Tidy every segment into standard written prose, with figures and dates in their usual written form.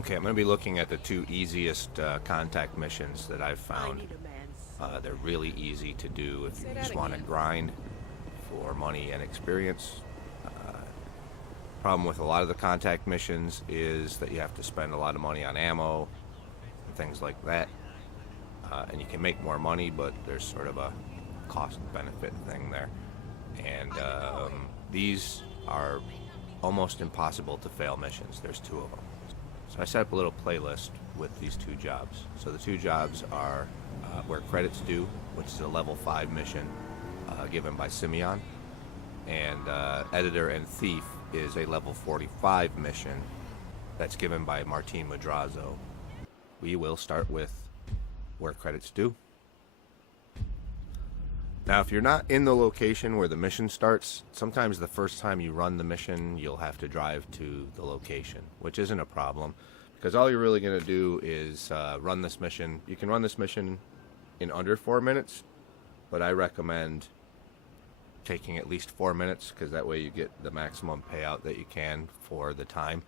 Okay, I'm going to be looking at the two easiest contact missions that I've found. They're really easy to do if you just want to grind for money and experience. Problem with a lot of the contact missions is that you have to spend a lot of money on ammo and things like that. And you can make more money, but there's sort of a cost-benefit thing there. And these are almost impossible to fail missions. There's two of them. So I set up a little playlist with these two jobs. So the two jobs are Where Credits Due, which is a level 5 mission given by Simeon, and Editor and Thief is a level 45 mission that's given by Martin Madrazo. We will start with Where Credits Due. Now, if you're not in the location where the mission starts, sometimes the first time you run the mission, you'll have to drive to the location, which isn't a problem, because all you're really going to do is run this mission. You can run this mission in under 4 minutes, but I recommend taking at least 4 minutes, because that way you get the maximum payout that you can for the time.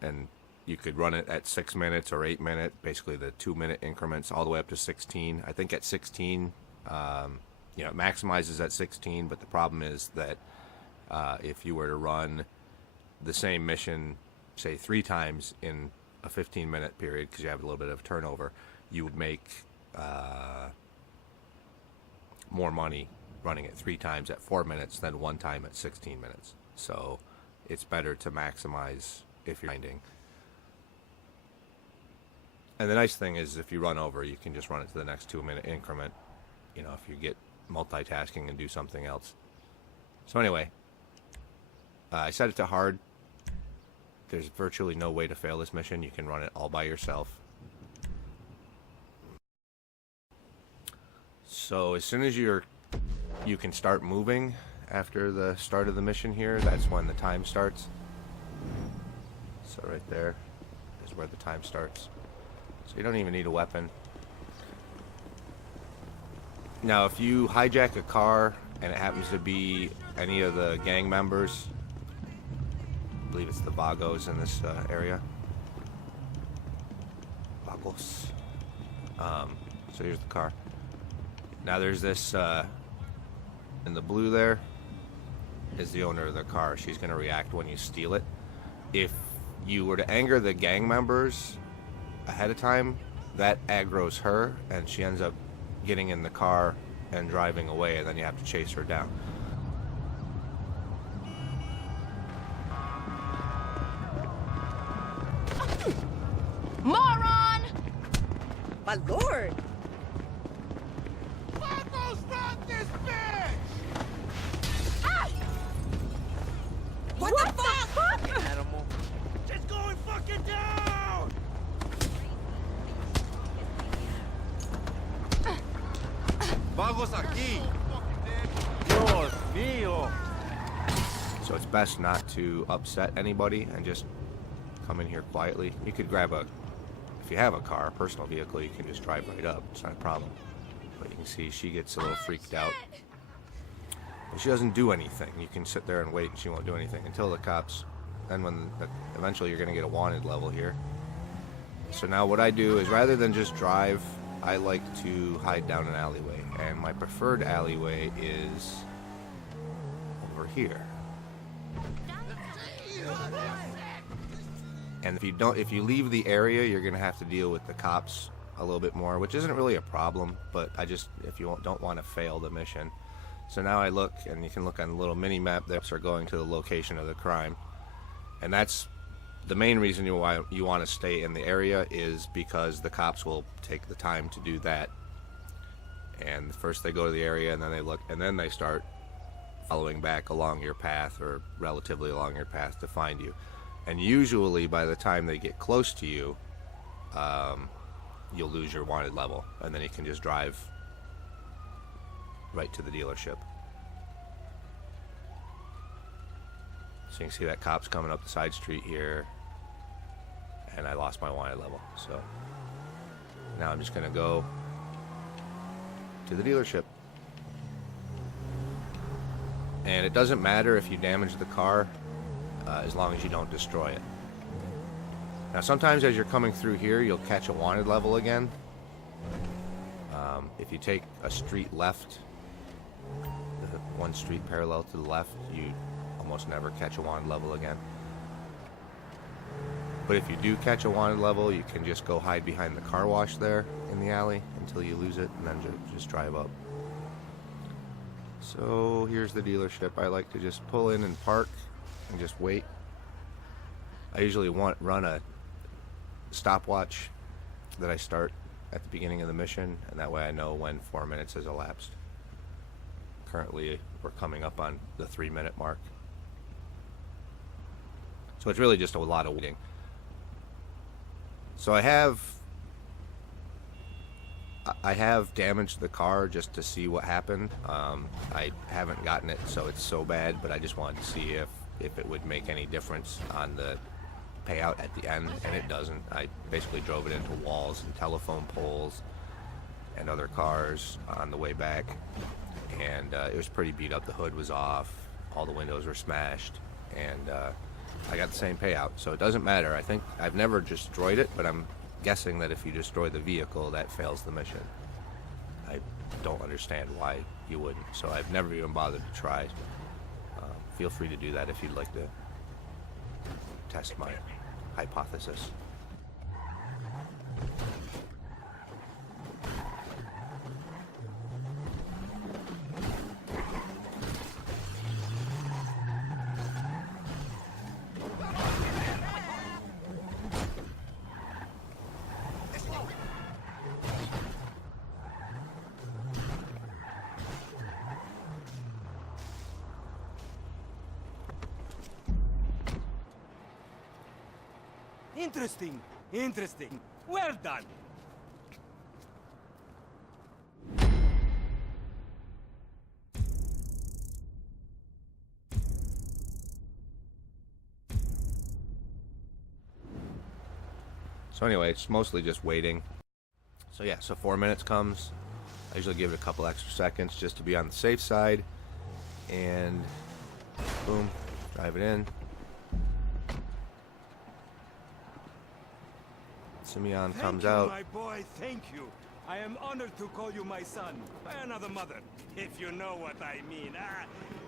And you could run it at 6 minutes or 8 minutes, basically the 2-minute increments, all the way up to 16. I think at 16, it maximizes at 16, but the problem is that if you were to run the same mission, say 3 times in a 15-minute period, because you have a little bit of turnover, you would make more money running it 3 times at 4 minutes than 1 time at 16 minutes. So it's better to maximize if you're grinding. And the nice thing is if you run over, you can just run it to the next 2-minute increment, if you get multitasking and do something else. So anyway, I set it to hard. There's virtually no way to fail this mission. You can run it all by yourself. So as soon as you can start moving after the start of the mission here, that's when the time starts. So right there is where the time starts. So you don't even need a weapon. Now, if you hijack a car and it happens to be any of the gang members, I believe it's the Vagos in this area. Vagos. So here's the car. Now there's this, in the blue there, is the owner of the car. She's going to react when you steal it. If you were to anger the gang members ahead of time, that aggroes her, and she ends up getting in the car and driving away, and then you have to chase her down. Moron! My lord! This bitch! Ah! What the fuck? Animal. Just going fucking down! Vamos aquí! Dios mío! So it's best not to upset anybody and just come in here quietly. You could grab if you have a car, a personal vehicle, you can just drive right up. It's not a problem. But you can see she gets a little freaked out. But she doesn't do anything. You can sit there and wait and she won't do anything until the cops. Then eventually you're going to get a wanted level here. So now what I do is, rather than just drive, I like to hide down an alleyway. And my preferred alleyway is over here. And if you leave the area, you're going to have to deal with the cops a little bit more, which isn't really a problem, but if you don't want to fail the mission. So now I look, and you can look on the little mini map there, are going to the location of the crime. And that's the main reason you want to stay in the area, is because the cops will take the time to do that. And first they go to the area, and then they look, and then they start following back along your path, or relatively along your path, to find you. And usually by the time they get close to you, you'll lose your wanted level, and then you can just drive right to the dealership. So you can see that cop's coming up the side street here, and I lost my wanted level. So now I'm just going to go to the dealership. And it doesn't matter if you damage the car, as long as you don't destroy it. Now sometimes as you're coming through here, you'll catch a wanted level again. If you take a street left, one street parallel to the left, you almost never catch a wanted level again. But if you do catch a wanted level, you can just go hide behind the car wash there in the alley until you lose it, and then just drive up. So here's the dealership. I like to just pull in and park and just wait. I usually run a stopwatch that I start at the beginning of the mission, and that way I know when 4 minutes has elapsed. Currently we're coming up on the 3-minute mark. So it's really just a lot of waiting. So I have damaged the car just to see what happened. I haven't gotten it so it's so bad, but I just wanted to see if it would make any difference on the payout at the end, and it doesn't. I basically drove it into walls and telephone poles and other cars on the way back, and it was pretty beat up. The hood was off, all the windows were smashed, and I got the same payout, so it doesn't matter. I think I've never destroyed it, but I'm guessing that if you destroy the vehicle, that fails the mission. I don't understand why you wouldn't, so I've never even bothered to try. Feel free to do that if you'd like to test my hypothesis. Interesting, interesting. Well done. So anyway, it's mostly just waiting. So yeah, so 4 minutes comes. I usually give it a couple extra seconds just to be on the safe side. And boom, drive it in. Simeon comes out. My boy, thank you. I am honored to call you my son by another mother, if you know what I mean.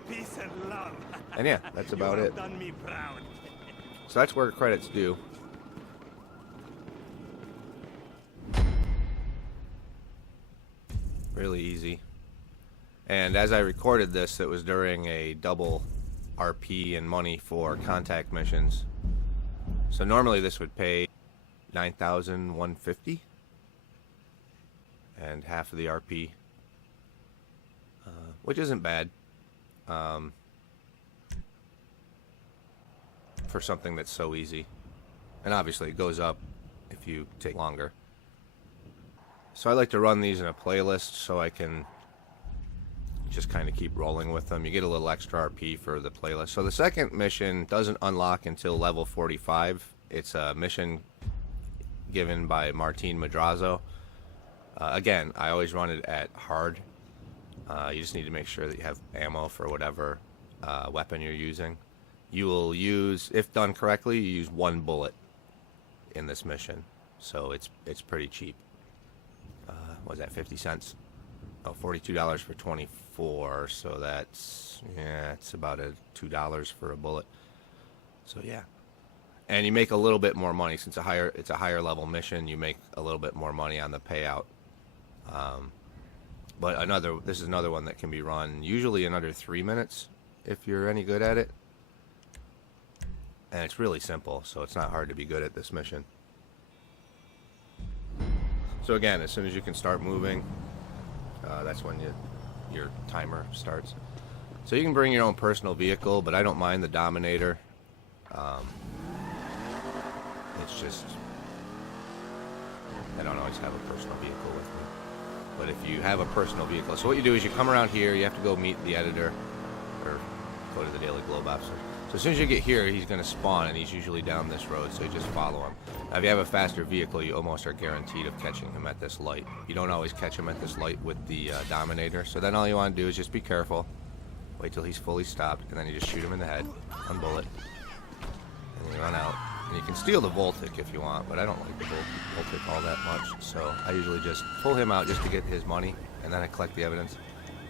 Peace and love. And yeah, that's about you it. have done me proud. So that's where credits due. Really easy. And as I recorded this, it was during a double RP and money for contact missions. So normally this would pay $9,150 and half of the RP, which isn't bad for something that's so easy. And obviously it goes up if you take longer. So I like to run these in a playlist so I can just kind of keep rolling with them. You get a little extra RP for the playlist. So the second mission doesn't unlock until level 45. It's a mission given by Martin Madrazo. Again, I always run it at hard. You just need to make sure that you have ammo for whatever weapon you're using. You will use, if done correctly, you use 1 bullet in this mission. So it's pretty cheap. What was that, 50 cents? Oh, $42 for 24, so that's, yeah, it's about $2 for a bullet. So yeah. And you make a little bit more money since it's a higher level mission. You make a little bit more money on the payout. But this is another one that can be run usually in under 3 minutes if you're any good at it. And it's really simple, so it's not hard to be good at this mission. So again, as soon as you can start moving, that's when your timer starts. So you can bring your own personal vehicle, but I don't mind the Dominator. It's just, I don't always have a personal vehicle with me. But if you have a personal vehicle, so what you do is you come around here, you have to go meet the editor, or go to the Daily Globe officer. So as soon as you get here, he's going to spawn, and he's usually down this road, so you just follow him. Now, if you have a faster vehicle, you almost are guaranteed of catching him at this light. You don't always catch him at this light with the Dominator, so then all you want to do is just be careful. Wait till he's fully stopped, and then you just shoot him in the head, 1 bullet, and then you run out. And you can steal the Voltic if you want, but I don't like the Voltic all that much. So I usually just pull him out just to get his money, and then I collect the evidence.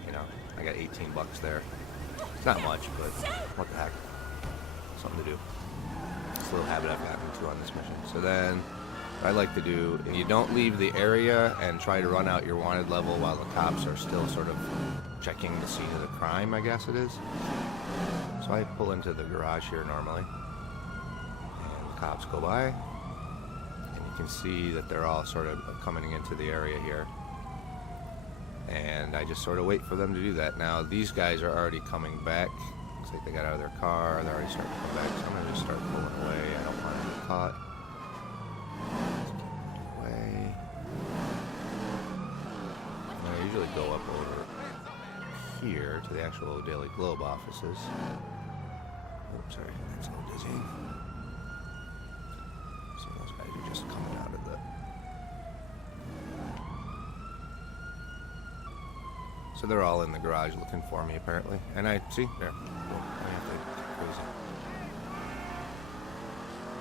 You know, I got 18 bucks there. It's not much, but what the heck? Something to do. It's a little habit I've gotten into on this mission. So then, what I like to do, you don't leave the area and try to run out your wanted level while the cops are still sort of checking the scene of the crime, I guess it is. So I pull into the garage here normally. And the cops go by. And you can see that they're all sort of coming into the area here. And I just sort of wait for them to do that. Now, these guys are already coming back. Looks like they got out of their car. They're already starting to come back. So I'm going to just start pulling away. I don't want to get caught. Away. And I usually go up over here to the actual Daily Globe offices. Oh, sorry. That's a little dizzying. So those guys are just coming out of the... So they're all in the garage looking for me, apparently. And I see there. Cool. I have to get crazy.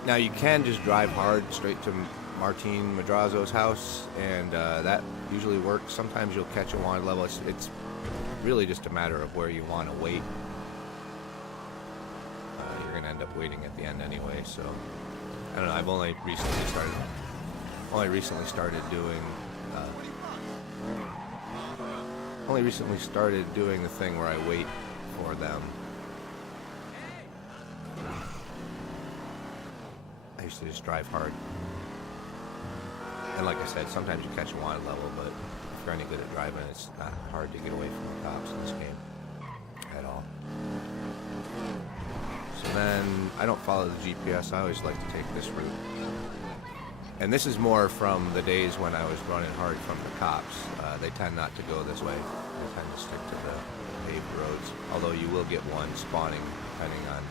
Now you can just drive hard straight to Martin Madrazo's house, and that usually works. Sometimes you'll catch a wanted level. It's really just a matter of where you want to wait. You're gonna end up waiting at the end anyway. So I don't know. I've only recently started doing the thing where I wait for them. I used to just drive hard. And like I said, sometimes you catch a wanted level, but if you're any good at driving, it's not hard to get away from the cops in this game at all. So then, I don't follow the GPS. I always like to take this route. And this is more from the days when I was running hard from the cops. They tend not to go this way. They tend to stick to the paved roads. Although you will get one spawning, depending on...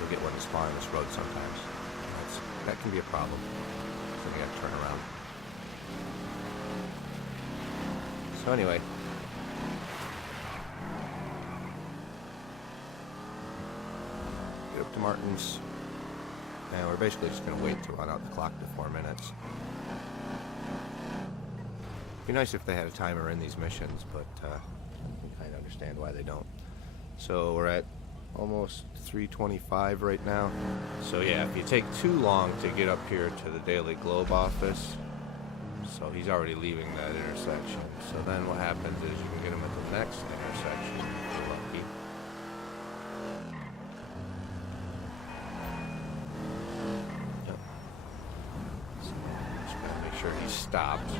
You'll get one to spawn on this road sometimes. That can be a problem. So you gotta turn around. So anyway. Get up to Martin's. And we're basically just going to wait to run out the clock to 4 minutes. It'd be nice if they had a timer in these missions, but I can kind of understand why they don't. So we're at almost 3:25 right now. So yeah, if you take too long to get up here to the Daily Globe office, so he's already leaving that intersection. So then what happens is you can get him at the next intersection if you're lucky. Sure he's stopped.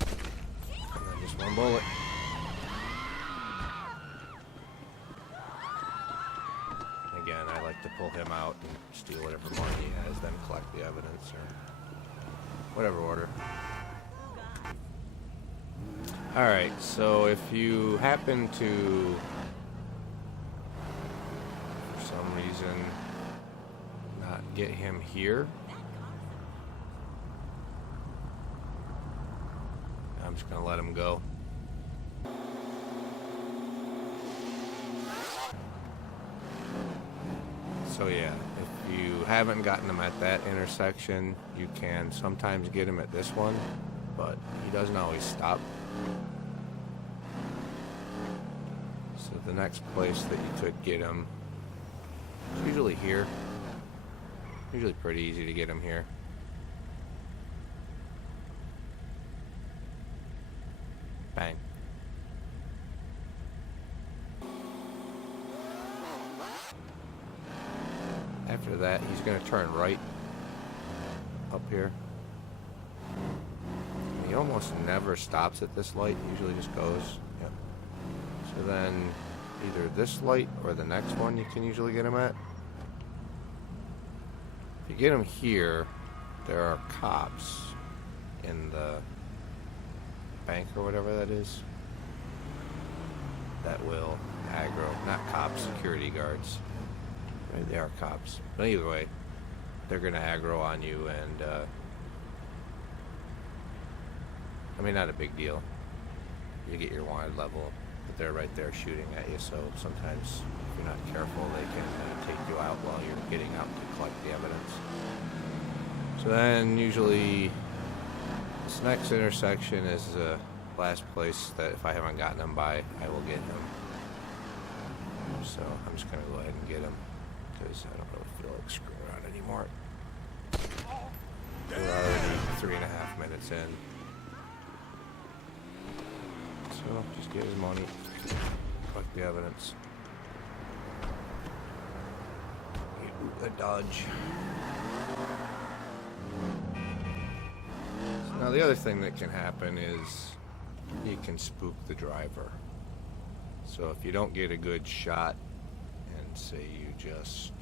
And then just one bullet. Again, I like to pull him out and steal whatever money he has, then collect the evidence or whatever order. Alright, so if you happen to, for some reason, not get him here, I'm just going to let him go. So yeah, if you haven't gotten him at that intersection, you can sometimes get him at this one, but he doesn't always stop. So the next place that you could get him is usually here. Usually pretty easy to get him here. Bang. After that, he's going to turn right up here. He almost never stops at this light. He usually just goes. Yep. So then either this light or the next one you can usually get him at. If you get him here, there are cops in the bank or whatever that is that will aggro. Not cops, security guards. Right, they are cops. But either way, they're going to aggro on you, and I mean, not a big deal. You get your wanted level, they're right there shooting at you, so sometimes if you're not careful, they can take you out while you're getting out to collect the evidence. So then usually this next intersection is the last place that if I haven't gotten him by, I will get him. So I'm just going to go ahead and get him because I don't really feel like screwing around anymore. We're already 3.5 minutes in. So just get his money, collect the evidence. Get a dodge. Now the other thing that can happen is you can spook the driver. So if you don't get a good shot and say you just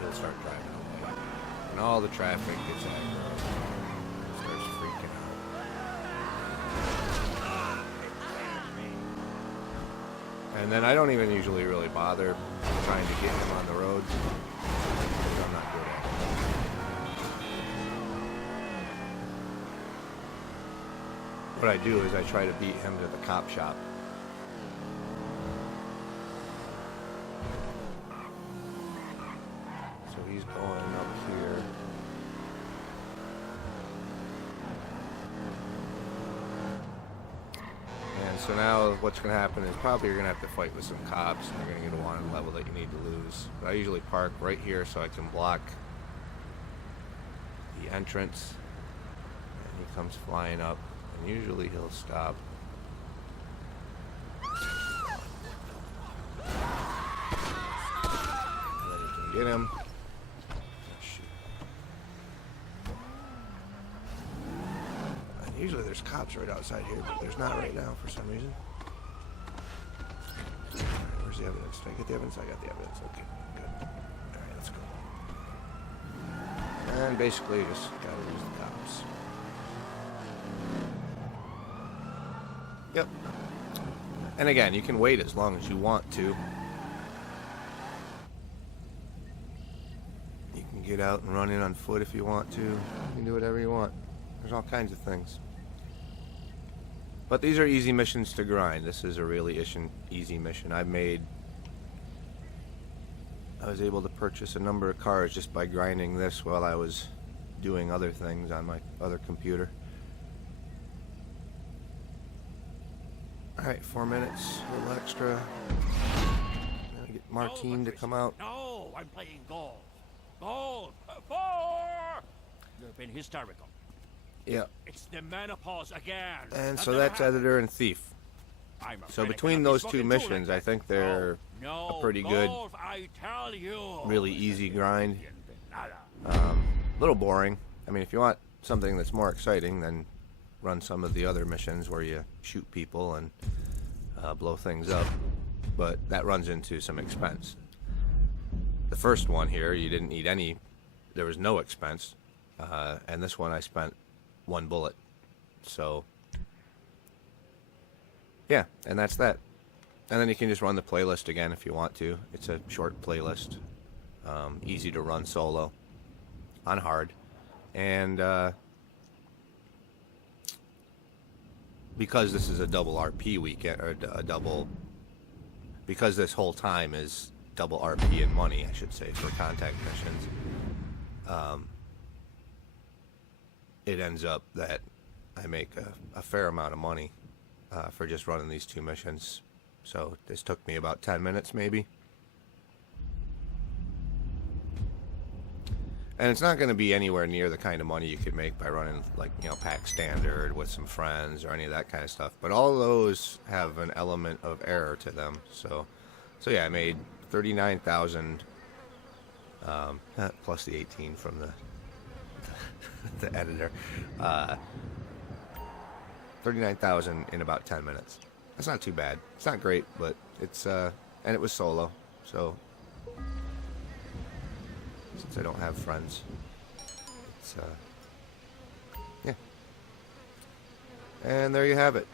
he'll start driving away. And all the traffic gets aggro. Starts freaking out. And then I don't even usually really bother trying to get him on the road because I'm not good at it. What I do is I try to beat him to the cop shop. So he's going up here. And so now what's going to happen is probably you're going to have to fight with some cops and you're going to get a wanted level that you need to lose. But I usually park right here so I can block the entrance. And he comes flying up. And usually he'll stop. And then you can get him. Shoot. And usually there's cops right outside here, but there's not right now for some reason. Alright, where's the evidence? Did I get the evidence? I got the evidence. Okay, good. Alright, let's go. And basically you just gotta use the cops. Yep. And again, you can wait as long as you want to. You can get out and run in on foot if you want to. You can do whatever you want. There's all kinds of things. But these are easy missions to grind. This is a really easy mission. I was able to purchase a number of cars just by grinding this while I was doing other things on my other computer. Alright, 4 minutes, a little extra. Gotta get Martine to come out. No, I'm playing golf. Golf! 4! You've been hysterical. Yeah. It's the menopause again. And That so never that's happened. Editor and Thief. I'm So afraid I between cannot be those two spoken to missions, like I that. think they're No, a pretty good, golf, I tell you. really easy grind. Nada. Little boring. I mean, if you want something that's more exciting, then run some of the other missions where you shoot people and blow things up. But that runs into some expense. The first one here, you didn't need any. There was no expense. And this one I spent 1 bullet. So, yeah, and that's that. And then you can just run the playlist again if you want to. It's a short playlist. Easy to run solo. On hard. And because this is a double RP weekend, or a double, because this whole time is double RP and money, I should say, for contact missions, it ends up that I make a fair amount of money for just running these 2 missions. So this took me about 10 minutes maybe. And it's not going to be anywhere near the kind of money you could make by running, like, you know, pack standard with some friends or any of that kind of stuff. But all those have an element of error to them. So yeah, I made 39,000 plus the 18 from the editor. 39,000 in about 10 minutes. That's not too bad. It's not great, but it's and it was solo, so since I don't have friends, it's yeah. And there you have it.